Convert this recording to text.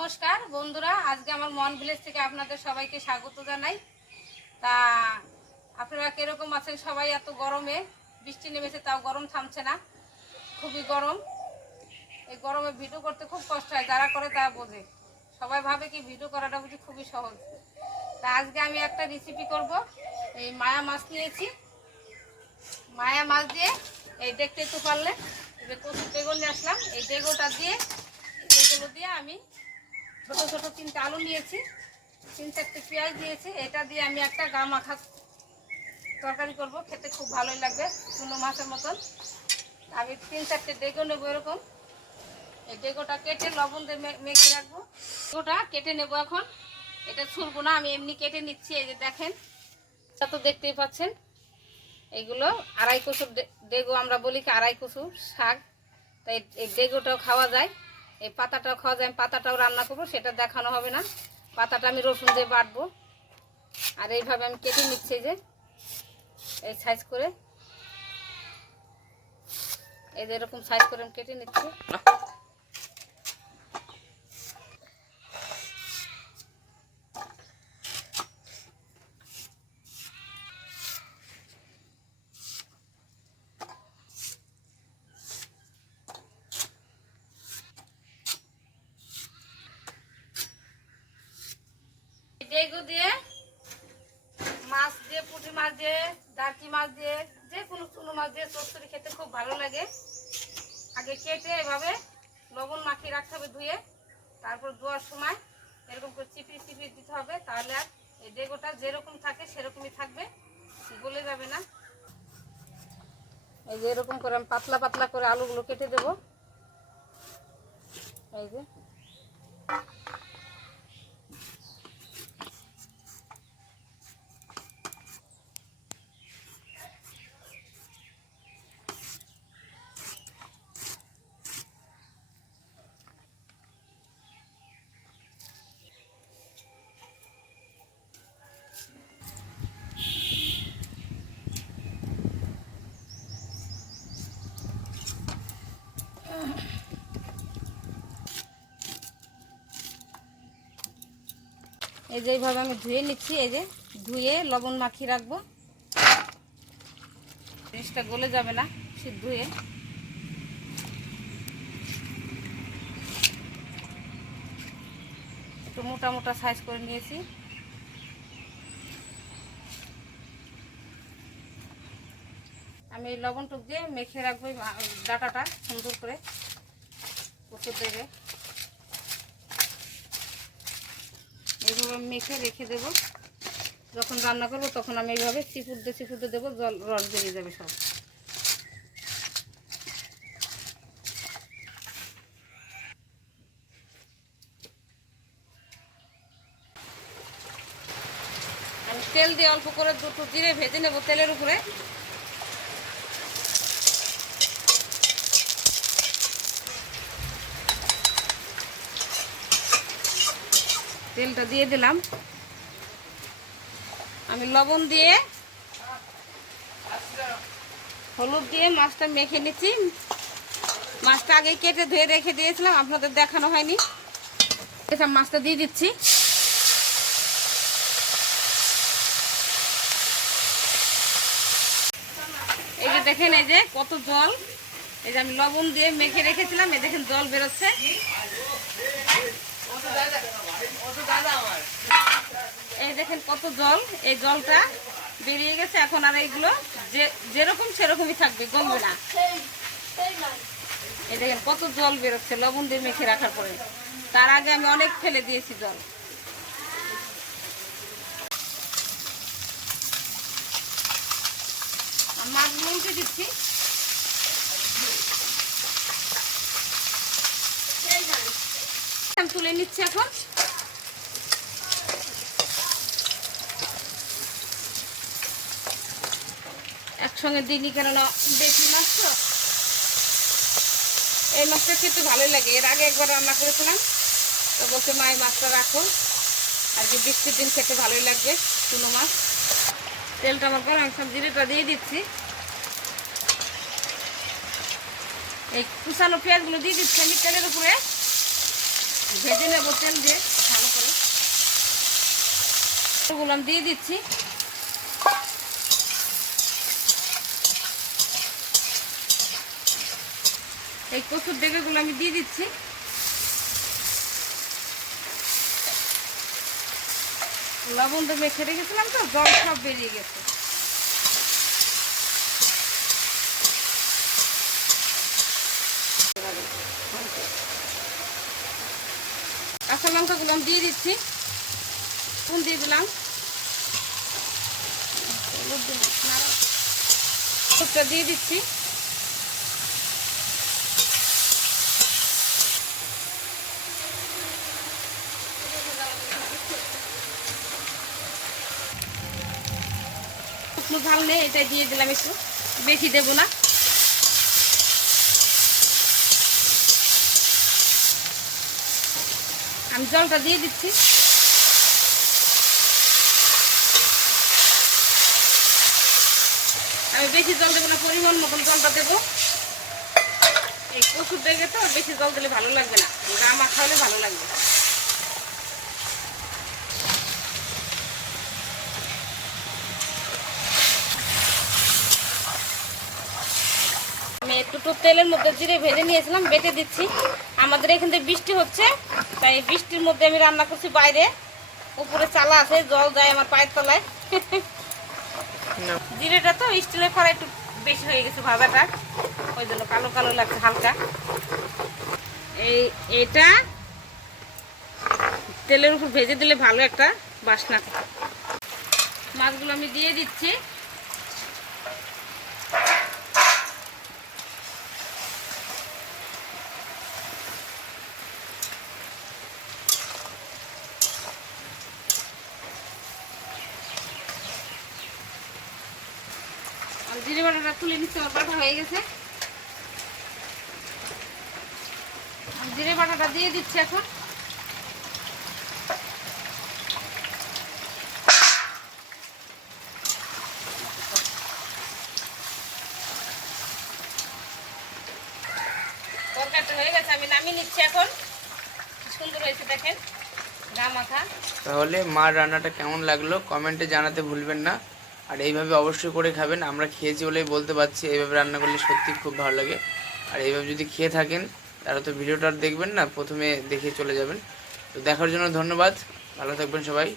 নমস্কার বন্ধুরা, আজকে আমার মন ভিলেজ থেকে আপনাদের সবাইকে স্বাগত জানাই। তা আপনারা কিরকম আছেন? সবাই এত গরমে, বৃষ্টি নেমেছে তাও গরম থামছে না, খুবই গরম। এই গরমে ভিডিও করতে খুব কষ্ট হয়, যারা করে তারা বোঝে। সবাই ভাবে কি ভিডিও করাটা বুঝি খুবই সহজ। তা আজকে আমি একটা রেসিপি করব। এই মায়া মাছ নিয়েছি, মায়া মাছ দিয়ে এই দেখতে একটু পারলে এই কচুর বেগুন নিয়ে আসলাম। এই বেগুনটা দিয়ে এগুলো দিয়ে আমি ছোটো ছোটো 3টে আলু নিয়েছি, 3-4টে পেঁয়াজ দিয়েছি। এটা দিয়ে আমি একটা গা মাখা তরকারি করব, খেতে খুব ভালোই লাগবে, চুনো মাছের মতন। আমি 3-4টে ডেগো নেবো এরকম। এই ডেগোটা কেটে লবণ দিয়ে মেখে রাখবো। ডেগোটা কেটে নেবো এখন। এটা ছুলবো না, আমি এমনি কেটে নিচ্ছি। এই যে দেখেন, তা তো দেখতেই পাচ্ছেন। এইগুলো আড়াই কচুর ডেগো, আমরা বলি কি আড়াই কচু শাক। তাই এই ডেগোটাও খাওয়া যায়, এই পাতাটাও খাওয়া যায়। আমি পাতাটাও রান্না করবো, সেটা দেখানো হবে না। পাতাটা আমি রসুন দিয়ে বাটবো। আর এইভাবে আমি কেটে নিচ্ছি, যে এই সাইজ করে, এই যে এরকম সাইজ করে আমি কেটে নিচ্ছি। ডেগো দিয়ে, মাছ দিয়ে, পুঁটি মাছ দিয়ে, দাঁড়কি মাছ দিয়ে, যে কোনো চুনো মাছ দিয়ে চচ্চড়ি খেতে খুব ভালো লাগে। আগে কেটে এভাবে লবণ মাখিয়ে রাখতে হবে ধুয়ে, তারপর ধোয়ার সময় এরকম করে চিপিয়ে চিপিয়ে দিতে হবে। তাহলে আর এই ডেগোটা যেরকম থাকে সেরকমই থাকবে, গলে যাবে না। এই যে এরকম করে আমি পাতলা পাতলা করে আলুগুলো কেটে দেব। এই যে এইভাবে আমি ধুয়ে নিচ্ছি। এই যে ধুয়ে লবণ মাখিয়ে রাখবো, জিনিসটা গলে যাবে না। ধুয়ে একটু মোটা মোটা সাইজ করে নিয়েছি। আমি এই লবণ টুক দিয়ে মেখে রাখবো ডাটাটা সুন্দর করে কচুর দেবে। এইভাবে আমি মেখে রেখে দেবো। যখন রান্না করবো তখন আমি এইভাবে চিপুর দিয়ে দেবো, জল রস বেরিয়ে যাবে সব। আমি তেল দিয়ে অল্প করে দুটো জিরে ভেজে নেবো তেলের উপরে। তেলটা দিয়ে দিলাম। আমি লবণ দিয়ে হলুদ দিয়ে মাছটা মেখে নিচ্ছি। মাছটা আগে কেটে ধুয়ে রেখে দিয়েছিলাম, আপনাদের দেখানো হয়নি। এটা মাছটা দিয়ে দিচ্ছি। এই যে দেখেন, এই যে কত জল। এই যে আমি লবণ দিয়ে মেখে রেখেছিলাম, এই দেখেন জল বেরোচ্ছে। এই দেখেন কত জল, এই জলটা বেরিয়ে গেছে। এখন আর এইগুলো যেরকম সেরকমই থাকবে, গলবে না। এই দেখেন কত জল বেরোচ্ছে লবণ দিয়ে মেখে রাখার পরে। তার আগে আমি অনেক ফেলে দিয়েছি জল। মাছগুলো উল্টে দিচ্ছি। তুলে নিচ্ছি এখন। একসঙ্গে দিইনি, কেননা বেশি মাছ তো। এই মাছটা খেতে ভালোই লাগে। এর আগে একবার রান্না করেছিলাম, তো বলছে মা এই মাছটা রাখো, আর কি বৃষ্টির দিন খেতে ভালোই লাগবে চুনো মাছ। তেলটা আমার গরম, সব জিরেটা দিয়ে দিচ্ছি। এই কুচানো পেঁয়াজগুলো দিয়ে দিচ্ছি আমি তেলের উপরে। ভেজে নেব তেল দিয়ে ভালো করে। ওগুলো আমি দিয়ে দিচ্ছি। এই কচুর ডেকেগুলো আমি দিয়ে দিচ্ছি। লবণ তো মেখে রেখেছিলাম, তো জল সব বেরিয়ে গেছে। কাঁচা লঙ্কাগুলো আমি দিয়ে দিচ্ছি, নুন দিয়ে দিলাম, হলুদটা দিয়ে দিচ্ছি। শুকনো ঝাল নেই, এটাই দিয়ে দিলাম, একটু বেশি দেবো না। আমি জলটা দিয়ে দিচ্ছি। আমি বেশি জল দেবো না, পরিমাণ মতন জলটা দেবো। এই কচুর ডেকে তো বেশি জল দিলে ভালো লাগবে না, গা মাখা হলে ভালো লাগবে। আমি একটু তেলের মধ্যে জিরে ভেজে নিয়েছিলাম, বেটে দিচ্ছি। আমাদের এখান থেকে বৃষ্টি হচ্ছে, তাই বৃষ্টির মধ্যে আমি রান্না করছি বাইরে। উপরে চালা আছে, জল যায় আমার পায়ের তলায়। জিরেটা তো স্টিলের কড়াই একটু বেশি হয়ে গেছে ভাজাটা, ওই জন্য কালো কালো লাগছে হালকা। এটা তেলের উপর ভেজে দিলে ভালো একটা বাসনা। মাছগুলো আমি দিয়ে দিচ্ছি। জিরে বাটাটা তুলে নিচ্ছে, আমার বাটা হয়ে গেছে। জিরে বাটাটা দিয়ে দিচ্ছি এখন। তরকারিটা হয়ে গেছে, আমি নামিয়ে নিচ্ছি এখন। সুন্দর হয়েছে দেখেন, গা মাখা। তাহলে মার রান্নাটা কেমন লাগলো কমেন্টে জানাতে ভুলবেন না। আর এইভাবে অবশ্যই করে খাবেন, আমরা খেয়েছি বলেই বলতে পারছি এইভাবে রান্না করলে সত্যি খুব ভালো লাগে। আর এইভাবে যদি খেয়ে থাকেন তাহলে তো ভিডিওটা আর দেখবেন না, প্রথমে দেখে চলে যাবেন। তো দেখার জন্য ধন্যবাদ, ভালো থাকবেন সবাই।